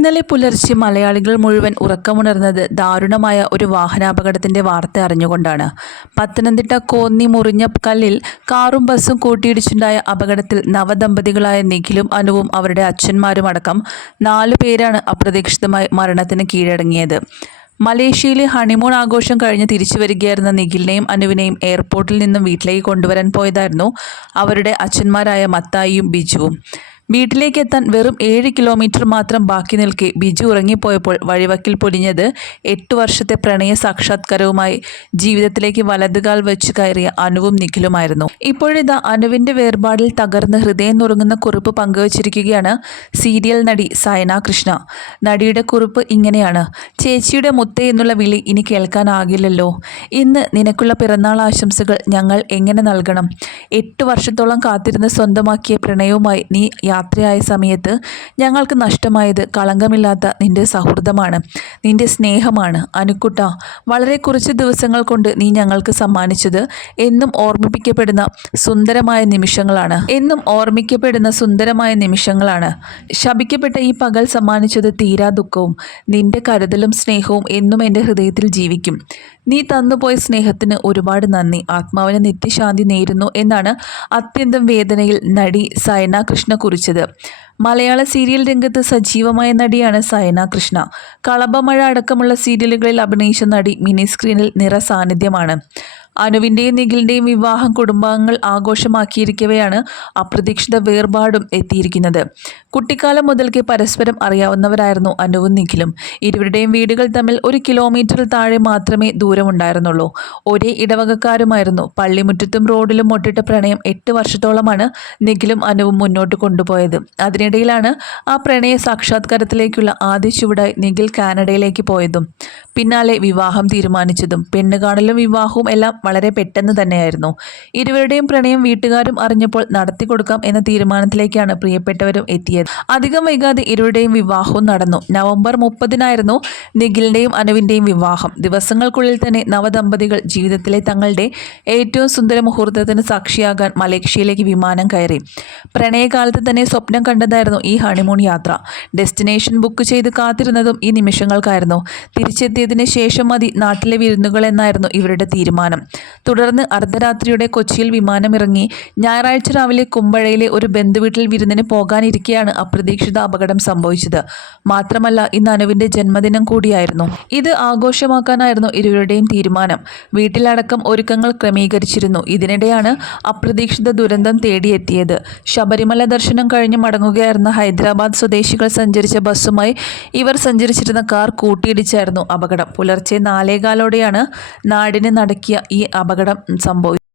ഇന്നലെ പുലർച്ചെ മലയാളികൾ മുഴുവൻ ഉറക്കമുണർന്നത് ദാരുണമായ ഒരു വാഹനാപകടത്തിന്റെ വാർത്ത അറിഞ്ഞുകൊണ്ടാണ്. പത്തനംതിട്ട കോന്നി മുറിഞ്ഞ കല്ലിൽ കാറും ബസ്സും കൂട്ടിയിടിച്ചുണ്ടായ അപകടത്തിൽ നവദമ്പതികളായ നിഖിലും അനുവും അവരുടെ അച്ഛന്മാരും അടക്കം നാലു പേരാണ് അപ്രതീക്ഷിതമായി മരണത്തിന് കീഴടങ്ങിയത്. മലേഷ്യയിലെ ഹണിമൂൺ ആഘോഷം കഴിഞ്ഞ് തിരിച്ചു വരികയായിരുന്ന നിഖിലിനെയും അനുവിനെയും എയർപോർട്ടിൽ നിന്നും വീട്ടിലേക്ക് കൊണ്ടുവരാൻ പോയതായിരുന്നു അവരുടെ അച്ഛന്മാരായ മത്തായിയും ബിജുവും. വീട്ടിലേക്ക് എത്താൻ വെറും ഏഴ് കിലോമീറ്റർ മാത്രം ബാക്കി നിൽക്കെ ബിജു ഉറങ്ങിപ്പോയപ്പോൾ വഴിവക്കിൽ പൊടിഞ്ഞത് എട്ടു വർഷത്തെ പ്രണയ സാക്ഷാത്കാരവുമായി ജീവിതത്തിലേക്ക് വലതുകാൽ വെച്ച് കയറിയ അനുവും നിഖിലുമായിരുന്നു. ഇപ്പോഴിതാ അനുവിന്റെ വേർപാടിൽ തകർന്ന് ഹൃദയം നുറുങ്ങുന്ന കുറിപ്പ് പങ്കുവച്ചിരിക്കുകയാണ് സീരിയൽ നടി സയന കൃഷ്ണ. നടിയുടെ കുറിപ്പ് ഇങ്ങനെയാണ് ചേച്ചിയുടെ മുത്ത എന്നുള്ള വിളി ഇനി കേൾക്കാനാകില്ലല്ലോ. ഇന്ന് നിനക്കുള്ള പിറന്നാൾ ആശംസകൾ ഞങ്ങൾ എങ്ങനെ നൽകണം? എട്ട് വർഷത്തോളം കാത്തിരുന്ന് സ്വന്തമാക്കിയ പ്രണയവുമായി നീ യാത്രയായ സമയത്ത് ഞങ്ങൾക്ക് നഷ്ടമായത് കളങ്കമില്ലാത്ത നിന്റെ സൗഹൃദമാണ് നിന്റെ സ്നേഹമാണ്. അനുക്കുട്ട വളരെ കുറച്ച് ദിവസങ്ങൾ കൊണ്ട് നീ ഞങ്ങൾക്ക് സമ്മാനിച്ചത് എന്നും ഓർമ്മിപ്പിക്കപ്പെടുന്ന സുന്ദരമായ നിമിഷങ്ങളാണ്. എന്നും ഓർമ്മിക്കപ്പെടുന്ന സുന്ദരമായ നിമിഷങ്ങളാണ്. ശപിക്കപ്പെട്ട ഈ പകൽ സമ്മാനിച്ചത് തീരാ ദുഃഖവും നിന്റെ കരുതലും സ്നേഹവും എന്നും എന്റെ ഹൃദയത്തിൽ ജീവിക്കും. നീ തന്നുപോയ സ്നേഹത്തിന് ഒരുപാട് നന്ദി. ആത്മാവിന് നിത്യശാന്തി നേരുന്നു എന്നാണ് അത്യന്തം വേദനയിൽ നടി സയന കൃഷ്ണ കുറിച്ചത്. മലയാള സീരിയൽ രംഗത്ത് സജീവമായ നടിയാണ് സയന കൃഷ്ണ. കളഭമഴ അടക്കമുള്ള സീരിയലുകളിൽ അഭിനയിച്ച നടി മിനി സ്ക്രീനിൽ നിറ സാന്നിധ്യമാണ് അനുവിന്റെയും നിഖിലിന്റെയും വിവാഹം കുടുംബാംഗങ്ങൾ ആഘോഷമാക്കിയിരിക്കവെയാണ് അപ്രതീക്ഷിത വേർപാടും എത്തിയിരിക്കുന്നത്. കുട്ടിക്കാലം മുതൽക്കേ പരസ്പരം അറിയാവുന്നവരായിരുന്നു അനുവും നിഖിലും. ഇരുവരുടെയും വീടുകൾ തമ്മിൽ ഒരു കിലോമീറ്ററിൽ താഴെ മാത്രമേ ദൂരമുണ്ടായിരുന്നുള്ളൂ. ഒരേ ഇടവകക്കാരുമായിരുന്നു. പള്ളിമുറ്റത്തും റോഡിലും മുട്ടിട്ട പ്രണയം എട്ട് വർഷത്തോളമാണ് നിഖിലും അനുവും മുന്നോട്ട് കൊണ്ടുപോയത്. അതിനിടയിലാണ് ആ പ്രണയ സാക്ഷാത്കാരത്തിലേക്കുള്ള ആദ്യ ചുവടായി നിഖിൽ കാനഡയിലേക്ക് പോയതും. പിന്നാലെ വിവാഹം തീരുമാനിച്ചതും പെണ്ണുകാണലും വിവാഹവും എല്ലാം വളരെ പെട്ടെന്ന് തന്നെയായിരുന്നു. ഇരുവരുടെയും പ്രണയം വീട്ടുകാരും അറിഞ്ഞപ്പോൾ നടത്തി കൊടുക്കാം എന്ന തീരുമാനത്തിലേക്കാണ് പ്രിയപ്പെട്ടവരും എത്തിയത്. അധികം വൈകാതെ ഇരുവരുടെയും വിവാഹവും നടന്നു. നവംബർ മുപ്പതിനായിരുന്നു നിഖിലിന്റെയും അനുവിന്റെയും വിവാഹം. ദിവസങ്ങൾക്കുള്ളിൽ തന്നെ നവദമ്പതികൾ ജീവിതത്തിലെ തങ്ങളുടെ ഏറ്റവും സുന്ദര മുഹൂർത്തത്തിന് സാക്ഷിയാകാൻ മലേഷ്യയിലേക്ക് വിമാനം കയറി. പ്രണയകാലത്ത് തന്നെ സ്വപ്നം കണ്ടതായിരുന്നു ഈ ഹണിമൂൺ യാത്ര. ഡെസ്റ്റിനേഷൻ ബുക്ക് ചെയ്ത് കാത്തിരുന്നതും ഈ നിമിഷങ്ങൾക്കായിരുന്നു. തിരിച്ചെത്തിയതിന് ശേഷം മതി നാട്ടിലെ വിരുന്നുകൾ എന്നായിരുന്നു ഇവരുടെ തീരുമാനം. തുടർന്ന് അർദ്ധരാത്രിയുടെ കൊച്ചിയിൽ വിമാനമിറങ്ങി ഞായറാഴ്ച രാവിലെ കുമ്പഴയിലെ ഒരു ബന്ധുവീട്ടിൽ വിരുന്നിന് പോകാനിരിക്കെയാണ് അപ്രതീക്ഷിത അപകടം സംഭവിച്ചത്. മാത്രമല്ല ഇന്ന് അനുവിന്റെ ജന്മദിനം കൂടിയായിരുന്നു. ഇത് ആഘോഷമാക്കാനായിരുന്നു ഇരുവരുടെയും തീരുമാനം. വീട്ടിലടക്കം ഒരുക്കങ്ങൾ ക്രമീകരിച്ചിരുന്നു. ഇതിനിടെയാണ് അപ്രതീക്ഷിത ദുരന്തം തേടിയെത്തിയത്. ശബരിമല ദർശനം കഴിഞ്ഞ് മടങ്ങുകയായിരുന്ന ഹൈദരാബാദ് സ്വദേശികൾ സഞ്ചരിച്ച ബസ്സുമായി ഇവർ സഞ്ചരിച്ചിരുന്ന കാർ കൂട്ടിയിടിച്ചായിരുന്നു അപകടം. പുലർച്ചെ നാലേകാലോടെയാണ് നാടിനെ നടക്കിയ ഈ അപകടം സംഭവിച്ചത്